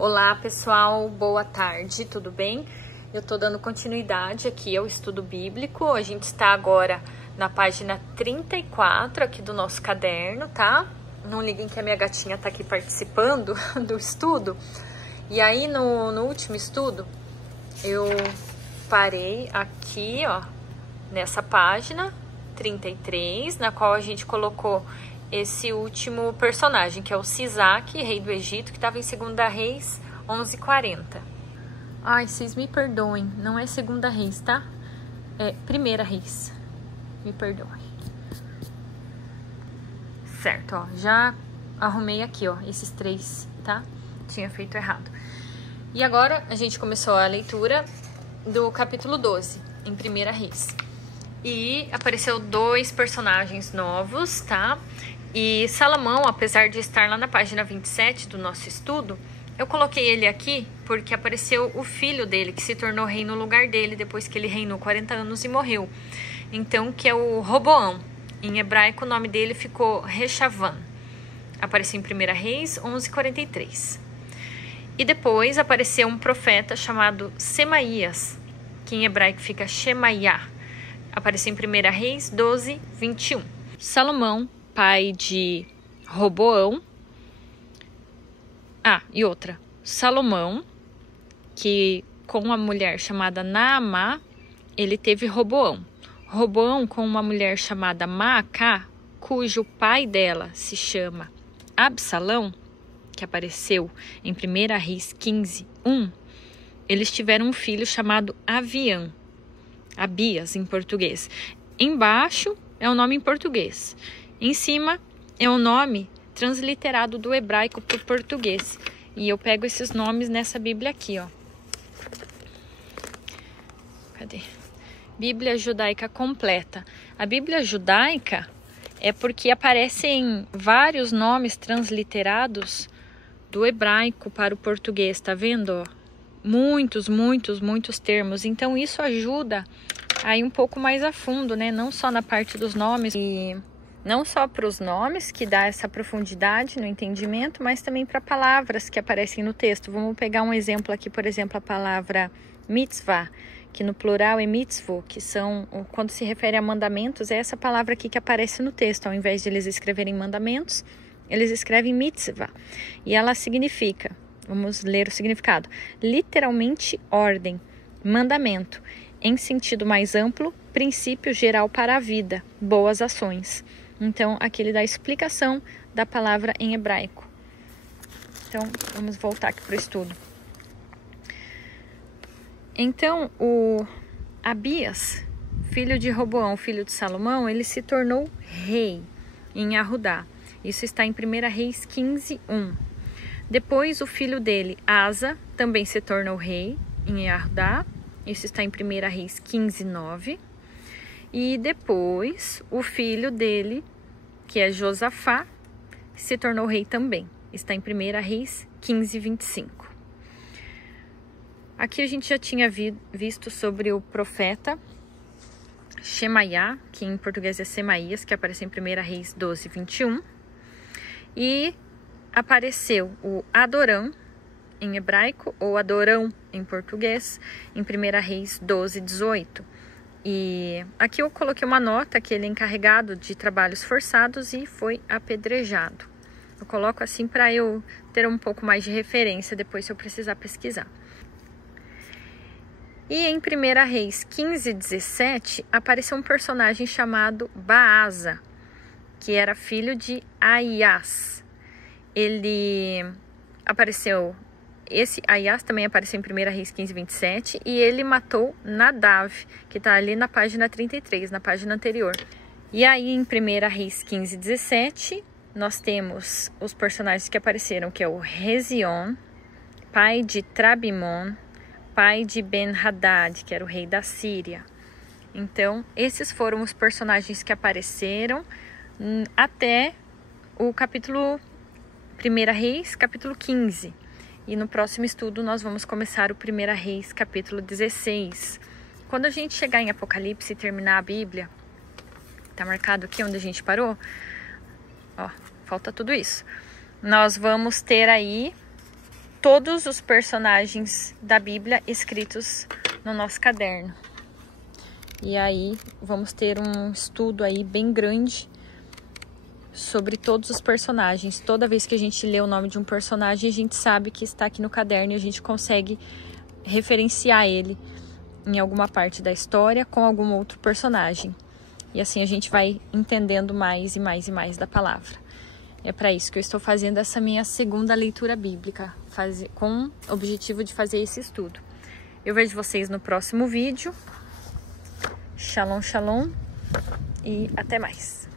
Olá pessoal, boa tarde, tudo bem? Eu tô dando continuidade aqui ao estudo bíblico. A gente está agora na página 34 aqui do nosso caderno, tá? Não liguem que a minha gatinha tá aqui participando do estudo. E aí no último estudo eu parei aqui, ó, nessa página 33, na qual a gente colocou esse último personagem, que é o Sisaque, rei do Egito, que estava em 2 Reis 11:40. Ai, vocês me perdoem, não é 2 Reis, tá? É 1 Reis. Me perdoem. Certo, ó, já arrumei aqui, ó, esses 3, tá? Tinha feito errado. E agora a gente começou a leitura do capítulo 12, em 1 Reis. E apareceu 2 personagens novos, tá? E Salomão, apesar de estar lá na página 27 do nosso estudo, eu coloquei ele aqui porque apareceu o filho dele, que se tornou rei no lugar dele depois que ele reinou 40 anos e morreu. Então, que é o Roboão. Em hebraico, o nome dele ficou Rechavam. Apareceu em 1 Reis 11:43. E depois apareceu um profeta chamado Semaías, que em hebraico fica Shemaiah. Apareceu em 1 Reis 12:21. Salomão, pai de Roboão. E outra. Salomão, que com uma mulher chamada Naamá, ele teve Roboão. Roboão com uma mulher chamada Maacá, cujo pai dela se chama Absalão, que apareceu em 1 Reis 15:1, eles tiveram um filho chamado Abias em português. Embaixo é o nome em português. Em cima é o nome transliterado do hebraico para o português. E eu pego esses nomes nessa Bíblia aqui, ó. Cadê? Bíblia Judaica Completa. A Bíblia Judaica é porque aparecem vários nomes transliterados do hebraico para o português, tá vendo? Muitos termos. Então isso ajuda a ir um pouco mais a fundo, né? Não só na parte dos nomes e não só para os nomes, que dá essa profundidade no entendimento, mas também para palavras que aparecem no texto. Vamos pegar um exemplo aqui, por exemplo, a palavra mitzvah, que no plural é mitzvot, que são, quando se refere a mandamentos, é essa palavra aqui que aparece no texto. Ao invés de eles escreverem mandamentos, eles escrevem mitzvah. E ela significa, vamos ler o significado, literalmente ordem, mandamento, em sentido mais amplo, princípio geral para a vida, boas ações. Então, aqui ele dá a explicação da palavra em hebraico. Então, vamos voltar aqui para o estudo. Então, o Abias, filho de Roboão, filho de Salomão, ele se tornou rei em Arudá. Isso está em 1 Reis 15:1. Depois, o filho dele, Asa, também se tornou rei em Arudá. Isso está em 1 Reis 15:9. E depois, o filho dele, que é Josafá, se tornou rei também. Está em 1 Reis 15:25. Aqui a gente já tinha visto sobre o profeta Shemaiah, que em português é Semaías, que apareceu em 1 Reis 12:21. E apareceu o Adorão, em hebraico, ou Adorão em português, em 1 Reis 12:18. E aqui eu coloquei uma nota que ele é encarregado de trabalhos forçados e foi apedrejado. Eu coloco assim para eu ter um pouco mais de referência depois se eu precisar pesquisar. E em 1 Reis 15:17 apareceu um personagem chamado Baasa, que era filho de Aias. Ele apareceu... Esse Aias também apareceu em 1 Reis 15:27 e ele matou Nadav, que está ali na página 33, na página anterior. E aí em 1 Reis 15:17 nós temos os personagens que apareceram, que é o Rezion, pai de Trabimon, pai de Ben-Hadad, que era o rei da Síria. Então esses foram os personagens que apareceram até o capítulo 1 Reis, capítulo 15. E no próximo estudo nós vamos começar o 1 Reis, capítulo 16. Quando a gente chegar em Apocalipse e terminar a Bíblia, tá marcado aqui onde a gente parou, ó, falta tudo isso. Nós vamos ter aí todos os personagens da Bíblia escritos no nosso caderno. E aí vamos ter um estudo aí bem grande sobre todos os personagens. Toda vez que a gente lê o nome de um personagem, a gente sabe que está aqui no caderno e a gente consegue referenciar ele em alguma parte da história com algum outro personagem. E assim a gente vai entendendo mais e mais e mais da palavra. É para isso que eu estou fazendo essa minha segunda leitura bíblica, com o objetivo de fazer esse estudo. Eu vejo vocês no próximo vídeo. Shalom, shalom e até mais.